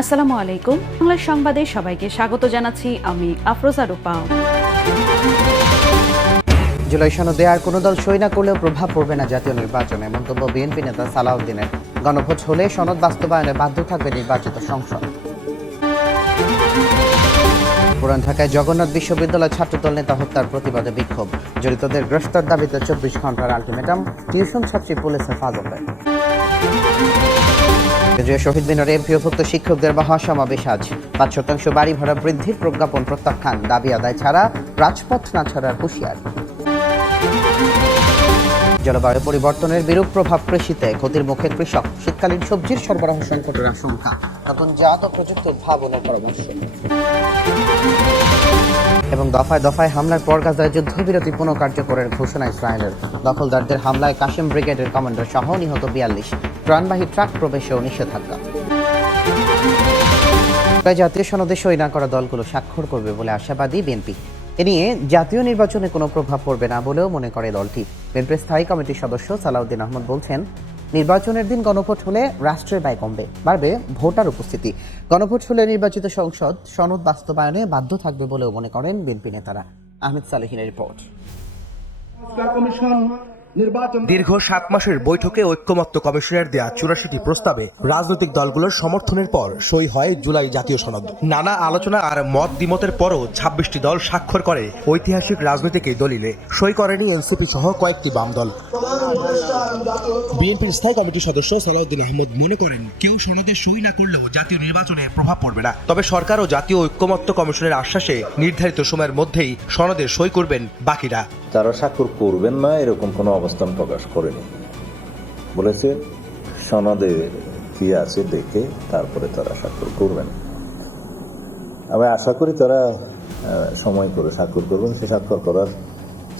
আসসালামু আলাইকুম। বাংলা সংবাদে সবাইকে স্বাগত জানাচ্ছি আমি আফরোজা রূপা। জুলাই সনদে আর কোনো দল সই না করলেও প্রভাব পড়বে না জাতীয় নির্বাচনে, মন্তব্য বিএনপি নেতা সালাউদ্দিনের। গণভোট হলে সনদ বাস্তবায়নে বাধ্য থাকবে নির্বাচিত সংসদ। পুরান ঢাকায় জগন্নাথ বিশ্ববিদ্যালয় ছাত্রদল নেতা হত্যার প্রতিবাদে বিক্ষোভ, জড়িতদের গ্রেফতার দাবিতে 24 ঘন্টার আলটিমেটাম, টিউশন ছাত্রী পুলিশের হেফাজতে। কেন্দ্রীয় শহীদ মিনারে এমপিওভুক্ত শিক্ষকদের মহাসমাবেশ আজ। 5% বাড়ি ভাড়া বৃদ্ধির প্রজ্ঞাপন প্রত্যাখ্যান, দাবি আদায় ছাড়া রাজপথ না ছাড়ার হুঁশিয়ার। জলবায়ু পরিবর্তনের বিরূপ প্রভাব কৃষিতে, ক্ষতির মুখে কৃষক, শীতকালীন সবজির সরবরাহ সংকটের আশঙ্কা, নতুন জাত ও প্রযুক্তি উদ্ভাবনের পরামর্শ। এবং দফায় দফায় হামলার পর গাজায় যুদ্ধবিরতি পুনঃকার্যকরের ঘোষণা ইসরায়েলের। দখলদারদের হামলায় কাশেম ব্রিগেডের কমান্ডার সহ নিহত 42, ত্রাণবাহী ট্রাক প্রবেশেও নিষেধাজ্ঞা। জাতীয় সনদে সই না করা দলগুলো স্বাক্ষর করবে বলে আশাবাদী বিএনপি। এ নিয়ে জাতীয় নির্বাচনে কোনো প্রভাব পড়বে না বলেও মনে করে দলটি। বিএনপির স্থায়ী কমিটির সদস্য সালাউদ্দিন আহমদ বলছেন, নির্বাচনের দিন গণভোট হলে রাষ্ট্রের ব্যয় কমবে, বাড়বে ভোটার উপস্থিতি। গণভোট হলে নির্বাচিত সংসদ সনদ বাস্তবায়নে বাধ্য থাকবে বলেও মনে করেন বিএনপি নেতারা। আহমেদ সালেহিনের রিপোর্ট। দীর্ঘ 7 মাসের বৈঠকে ঐক্যমত্য কমিশনের দেয়া 84টি প্রস্তাবে রাজনৈতিক দলগুলোর সমর্থনের পর সই হয় জুলাই জাতীয় সনদ। নানা আলোচনা আর মত দ্বিমতের পরও 26টি দল স্বাক্ষর করে ঐতিহাসিক রাজনৈতিক এই দলিলে। সই করেনি এনসিপি সহ কয়েকটি বাম দল। বিএনপির স্থায়ী কমিটির সদস্য সালাউদ্দিন আহমদ মনে করেন, কেউ সনদে সই না করলেও জাতীয় নির্বাচনে প্রভাব পড়বে না। তবে সরকার ও জাতীয় ঐক্যমত্য কমিশনের আশ্বাসে নির্ধারিত সময়ের মধ্যেই সনদে সই করবেন বাকিরা। তারা স্বাক্ষর করবেন না এরকম কোনো অবস্থান প্রকাশ করেনি, বলেছে সনদে কি আছে দেখে তারপরে তারা স্বাক্ষর করবেন। আমি আশা করি তারা সময় করে স্বাক্ষর করবেন। সে স্বাক্ষর করার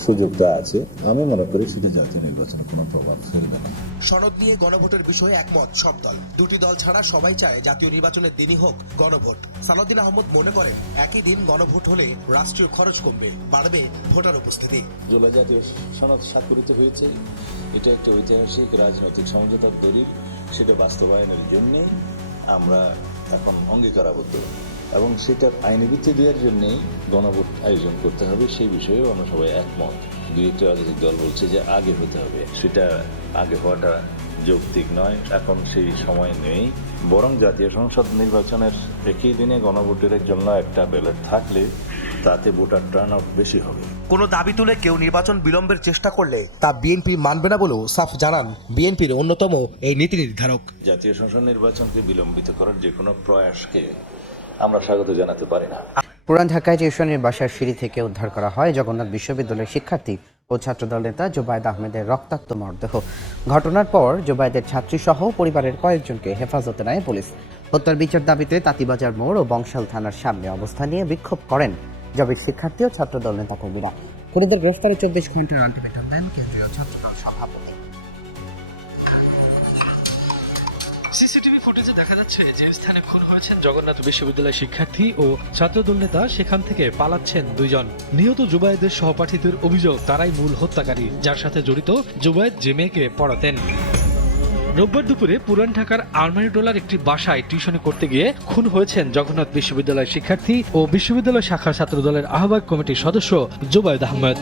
সুযোগটা আছে। আমি মনে করি সেটা জাতীয় নির্বাচনে কোনো প্রভাব ফেলবে না। সনদ নিয়ে গণভোটের বিষয়ে একমত সব দল। দুটি দল ছাড়া সবাই চায় জাতীয় নির্বাচনের দিনই হোক গণভোট। সালাউদ্দিন আহমদ মনে করেন, একই দিন গণভোট হলে রাষ্ট্রীয় খরচ কমবে, বাড়বে ভোটার উপস্থিতি। জুলাই জাতীয় সনদ স্বাক্ষরিত হয়েছে, এটা একটা ঐতিহাসিক রাজনৈতিক সমঝোতার দলিল। সেটা বাস্তবায়নের জন্য আমরা এখন অঙ্গীকারাবদ্ধ এবং সেটার আইনি ভিত্তি দেওয়ার জন্যে গণভোট আয়োজন করতে হবে, সেই বিষয়েও আমরা সবাই একমত। দুই একটা রাজনৈতিক দল বলছে যে আগে হতে হবে, সেটা আগে হওয়াটা যৌক্তিক নয়, এখন সেই সময় নেই। বরং জাতীয় সংসদ নির্বাচনের একই দিনে গণভোটের জন্য একটা ব্যালট থাকলে তাতে ভোটার টার্ন আউট বেশি হবে। কোনো দাবি তুলে কেউ নির্বাচন বিলম্বের চেষ্টা করলে তা বিএনপি মানবে না বলেও সাফ জানান বিএনপির অন্যতম এই নীতি নির্ধারক। জাতীয় সংসদ নির্বাচনকে বিলম্বিত করার যে কোনো প্রয়াসকে আমরা স্বাগত জানাতে পারি না। পুরান ঢাকায় টিউশনের বাসার সিঁড়ি থেকে উদ্ধার করা হয় জগন্নাথ বিশ্ববিদ্যালয়ের শিক্ষার্থী ও ছাত্রদল নেতা জুবায়েদ আহমেদের রক্তাক্ত মরদেহ। ঘটনার পর জুবায়েদের ছাত্রী সহ পরিবারের কয়েকজনকে হেফাজতে নেয় পুলিশ। হত্যার বিচার দাবিতে তাঁতিবাজার মোড় ও বংশাল থানার সামনে অবস্থান নিয়ে বিক্ষোভ করেন জবির শিক্ষার্থী ও ছাত্রদল নেতা কর্মীরা। খুনিদের গ্রেফতারে 24 ঘন্টার আলটিমেটাম দেন কেন্দ্রীয় ছাত্রদল সভাপতি। সিসিটিভি ফুটেজে দেখা যাচ্ছে যে স্থানে খুন হয়েছেন জগন্নাথ বিশ্ববিদ্যালয়ের শিক্ষার্থী ও ছাত্রদল নেতা, সেখান থেকে পালাচ্ছেন দুইজন। নিহত জুবায়েদের সহপাঠীদের অভিযোগ তারাই মূল হত্যাকারী, যার সাথে জড়িত জুবায়েদ যে মেয়েকে পড়াতেন। রোববার দুপুরে পুরান ঢাকার আরমানিটোলার একটি বাসায় টিউশনি করতে গিয়ে খুন হয়েছেন জগন্নাথ বিশ্ববিদ্যালয়ের শিক্ষার্থী ও বিশ্ববিদ্যালয় শাখার ছাত্রদলের আহ্বায়ক কমিটির সদস্য জুবায়েদ আহমেদ।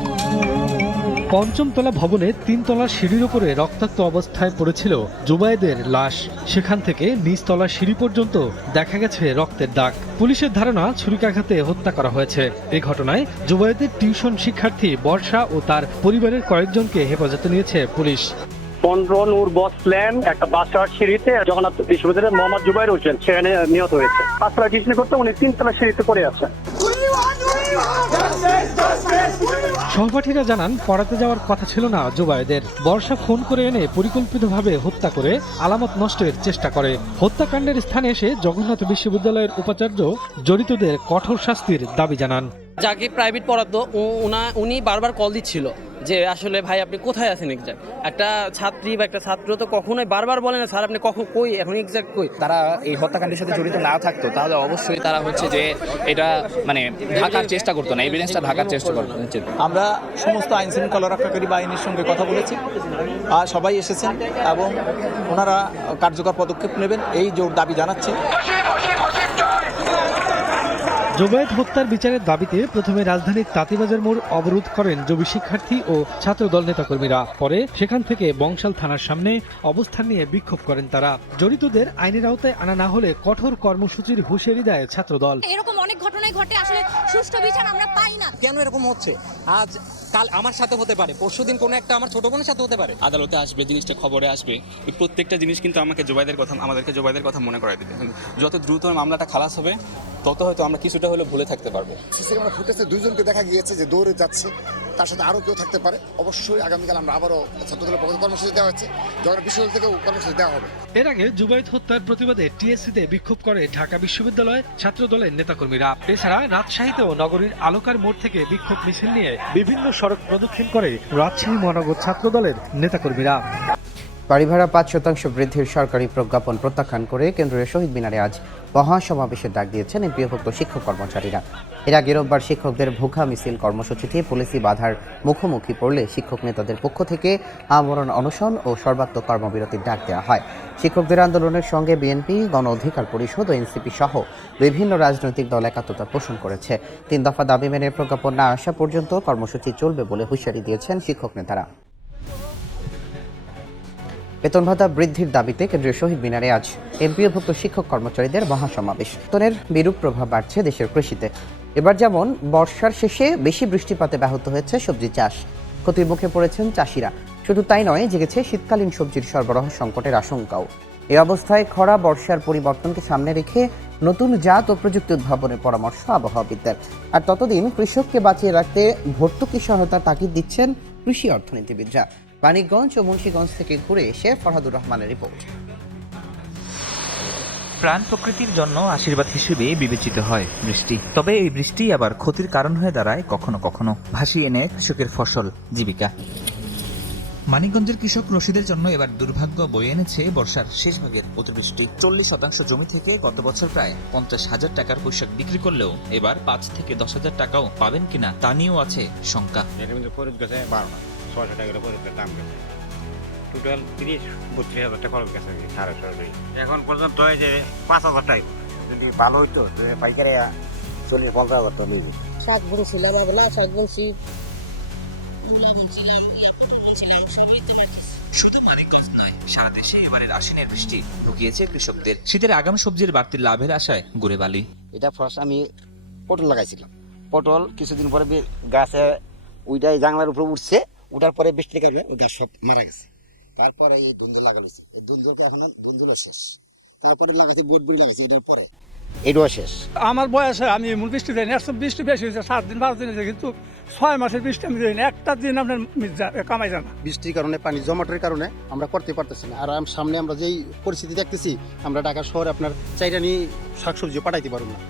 পঞ্চমতলা ভবনে 3 তলার সিঁড়ির উপরে রক্তাক্ত অবস্থায় পড়েছিল জুবায়েদের লাশ। সেখান থেকে নিচতলার সিঁড়ি পর্যন্ত দেখা গেছে রক্তের দাগ। পুলিশের ধারণা ছুরিকাঘাতে হত্যা করা হয়েছে। এই ঘটনায় জুবায়েদের টিউশন শিক্ষার্থী বর্ষা ও তার পরিবারের কয়েকজনকে হেফাজতে নিয়েছে পুলিশ। 15 নূর বস প্ল্যান একটা বাসার সিঁড়িতে জগন্নাথ বিশ্ববিদ্যালয়ের মোহাম্মদ জুবায়ের হোসেন সেখানে নিহত হয়েছে। 5 তলা টিউশন করতে উনি 3 তলা সিঁড়িতে পড়ে আছে। সহপাঠীরা জানান, পড়াতে যাওয়ার কথা ছিল না জুবায়েদের। বর্ষা ফোন করে এনে পরিকল্পিতভাবে হত্যা করে আলামত নষ্টের চেষ্টা করে। হত্যাকাণ্ডের স্থানে এসে জগন্নাথ বিশ্ববিদ্যালয়ের উপাচার্য জড়িতদের কঠোর শাস্তির দাবি জানান। যাকে প্রাইভেট পড়াতো উনি বারবার কল দিচ্ছিল যে আসলে ভাই আপনি কোথায় আছেন এক্সাক্ট। একটা ছাত্রী বা একটা ছাত্র তো কখনোই বারবার বলে না স্যার আপনি কখন কই, এখন এক্সাক্ট কই। তারা এই হত্যাকাণ্ডের সাথে জড়িত না থাকতো তাহলে অবশ্যই তারা হচ্ছে যে এটা মানে ঢাকার চেষ্টা করতো না, এভিডেন্সটা ঢাকার চেষ্টা করতো। আমরা সমস্ত আইন শৃঙ্খলা রক্ষাকারী বাহিনীর সঙ্গে কথা বলেছি, আর সবাই এসেছেন এবং ওনারা কার্যকর পদক্ষেপ নেবেন এই জোর দাবি জানাচ্ছি। জুবায়েদ হত্যার বিচারের দাবিতে প্রথমে রাজধানীর তাঁতীবাজার মোড় অবরোধ করেন জবি শিক্ষার্থী ও ছাত্রদল নেতাকর্মীরা। পরে সেখান থেকে বংশাল থানার সামনে অবস্থান নিয়ে বিক্ষোভ করেন তারা। জড়িতদের আইনের আওতায় আনা না হলে কঠোর কর্মসূচির হুঁশিয়ারি দেয় ছাত্রদল। এরকম অনেক ঘটনাই ঘটে, আসলে সুষ্ঠু বিচার আমরা পাই না। কেন এরকম হচ্ছে? আজ কাল আমার সাথে হতে পারে, পরশুদিন কোনো একটা আমার ছোট বোনের সাথে হতে পারে। আদালতে আসবে, জিনিসটা খবরে আসবে, এই প্রত্যেকটা জিনিস কিন্তু আমাদেরকে জুবাইদের কথা মনে করাই দিবে। যত দ্রুত মামলাটা খালাস হবে তত হয়তো আমরা কিছুটা হলেও ভুলে থাকতে পারবো। সিসি ক্যামেরা ফুটেজে দুইজনকে দেখা গিয়েছে যে দৌড়ে যাচ্ছে, তার সাথে আরও কেউ থাকতে পারে। অবশ্যই আগামীকাল আমরা আবারও ছাত্রদলের পক্ষে কর্মসূচি দেওয়া হচ্ছে, জগন্নাথ বিশ্ববিদ্যালয় থেকেও কর্মসূচি দেওয়া হবে। এর আগে জুবায়েদ হত্যার প্রতিবাদে টিএসসিতে বিক্ষোভ করে ঢাকা বিশ্ববিদ্যালয় ছাত্রদলের নেতাকর্মীরা। এছাড়া রাজশাহীতেও নগরীর আলোকার মোড় থেকে বিক্ষোভ মিছিল নিয়ে বিভিন্ন সড়ক প্রদক্ষিণ করে রাজশাহী মহানগর ছাত্রদলের নেতাকর্মীরা। বাড়ি ভাড়া 5% বৃদ্ধির সরকারি প্রজ্ঞাপন প্রত্যাখ্যান করে কেন্দ্রীয় শহীদ মিনারে আজ মহাসমাবেশের ডাক দিয়েছেন এমপিওভুক্ত শিক্ষক কর্মচারীরা। এর আগে রোববার শিক্ষকদের ভুখা মিছিল কর্মসূচিতে পুলিশি বাধার মুখোমুখি পড়লে শিক্ষক নেতাদের পক্ষ থেকে আমরণ অনশন ও সর্বাত্মক কর্মবিরতির ডাক দেওয়া হয়। শিক্ষকদের আন্দোলনের সঙ্গে বিএনপি, গণ অধিকার পরিষদ ও এনসিপি সহ বিভিন্ন রাজনৈতিক দল একাত্মতা পোষণ করেছে। 3 দফা দাবি মেনে প্রজ্ঞাপন না আসা পর্যন্ত কর্মসূচি চলবে বলে হুঁশিয়ারি দিয়েছেন শিক্ষক নেতারা। বেতন ভাতা বৃদ্ধির দাবিতে কেন্দ্রীয় শহীদ মিনারে আজ এমপিওভুক্ত শিক্ষক কর্মচারীদের মহাসমাবেশ। বেতনের বিরূপ প্রভাব বাড়ছে দেশের কৃষিতে। এবার যেমন বর্ষার শেষে বেশি বৃষ্টিপাতে ব্যাহত হয়েছে সবজি চাষ, ক্ষতির মুখে পড়েছেন চাষিরা। শুধু তাই নয়, জেগেছে শীতকালীন সবজির সরবরাহ সংকটের আশঙ্কাও। এই অবস্থায় খরা বর্ষার পরিবর্তনকে সামনে রেখে নতুন জাত ও প্রযুক্তি উদ্ভাবনের পরামর্শ আবহাওয়াবিদদের। আর ততদিন কৃষককে বাঁচিয়ে রাখতে ভর্তুকি সহায়তার তাগিদ দিচ্ছেন কৃষি অর্থনীতিবিদরা। মানিকগঞ্জ ও মুন্সিগঞ্জ থেকে ঘুরে এসে ফরহাদুর রহমানের রিপোর্ট। প্রাণ প্রকৃতির জন্য আশীর্বাদ হিসেবে বিবেচিত হয় বৃষ্টি, তবে এই বৃষ্টি আবার ক্ষতির কারণ হয়ে দাঁড়ায় কখনো কখনো, ভাসিয়ে এনে কৃষকের ফসল, জীবিকা। মানিকগঞ্জের কৃষক রশিদের জন্য এবার দুর্ভাগ্য বয়ে এনেছে বর্ষার শেষ ভাগের অতিবৃষ্টি। 40% জমি থেকে গত বছর প্রায় 50,000 টাকার পোশাক বিক্রি করলেও এবার 5 থেকে 10,000 টাকাও পাবেন কিনা তা নিয়েও আছে শঙ্কা। টোটাল 30-32,000 টাকা খরচ গেছে সারা সরকারি। এখন পর্যন্ত যে 5,000 টাকা যদি ভালো হইতো পাইকারে 40-50,000 টাকা নিবে। শাক বুনছিলাম, শাক বুনছি। শুধু মানিকগঞ্জ নয়, সারা দেশে এবারের আশ্বিনের বৃষ্টি লুকিয়েছে কৃষকদের শীতের আগাম সবজির বাড়তি লাভের আশায় ঘুরে বালি। এটা ফার্স্ট আমি পটল লাগাইছিলাম। পটল কিছুদিন পরে গাছে ওইটাই জাংলার উপরে উঠছে, উঠার পরে বৃষ্টির কারণে ওই গাছ সব মারা গেছে। তারপরে এই ধুন্দুল লাগাইছে, এই ধুন্দুলকে এখন ধুন্দুল শেষ। তারপরে লাগাইছে গোটবুড়ি লাগাইছে, এটার পরে এটাও শেষ। আমার বয়সে আমি মূল বৃষ্টি দেয়নি, 100 বৃষ্টি বেশি হয়েছে, 7 দিন 5 দিন হয়েছে, কিন্তু 6 মাসের বৃষ্টি আমি দিইনি, একটা দিন আপনার কামাই যান না। বৃষ্টির কারণে, পানি জমাটের কারণে আমরা করতে পারতেছি না। আর সামনে আমরা যেই পরিস্থিতি দেখতেছি, আমরা ঢাকা শহরে আপনার চাইটা নিয়ে শাকসবজি পাঠাইতে পারবো না।